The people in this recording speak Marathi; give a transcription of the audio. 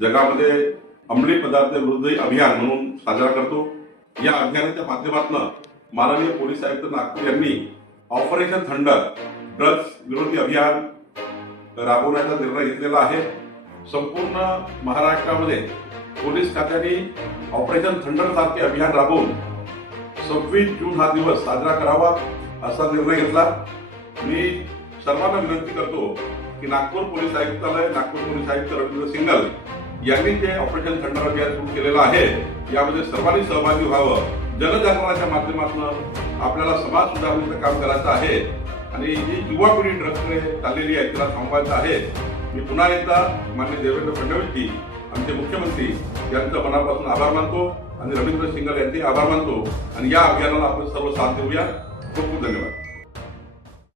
जगामध्ये अंमली पदार्थ विरुद्ध अभियान म्हणून साजरा करतो. या अभियानाच्या माध्यमातून माननीय पोलीस आयुक्त नागपूर यांनी ऑपरेशन थंडर ड्रग्ज विरोधी अभियान राबवण्याचा निर्णय घेतलेला आहे. संपूर्ण महाराष्ट्रामध्ये पोलीस खात्याने ऑपरेशन थंडर सारखे अभियान राबवून सव्वीस जून हा दिवस साजरा करावा असा निर्णय घेतला. मी सर्वांना विनंती करतो की नागपूर पोलीस आयुक्तालय नागपूर पोलीस आयुक्त रवींद्र सिंगल यांनी जे ऑपरेशन थंडर अभियान सुरू केलेलं आहे. यामध्ये सर्वांनी सहभागी व्हावं. जनजागरणाच्या माध्यमातून आपल्याला समाज सुधारण्याचं काम करायचं आहे. आणि जी युवा पिढी ड्रग्सकडे चाललेली आहे तिला थांबवायचं आहे. मी पुन्हा एकदा मान्य देवेंद्र फडणवीसजी आमचे मुख्यमंत्री यांचं मनापासून आभार मानतो आणि रवींद्र सिंगल यांचे आभार मानतो. आणि या अभियानाला आपण सर्व साथ देऊया. खूप खूप धन्यवाद.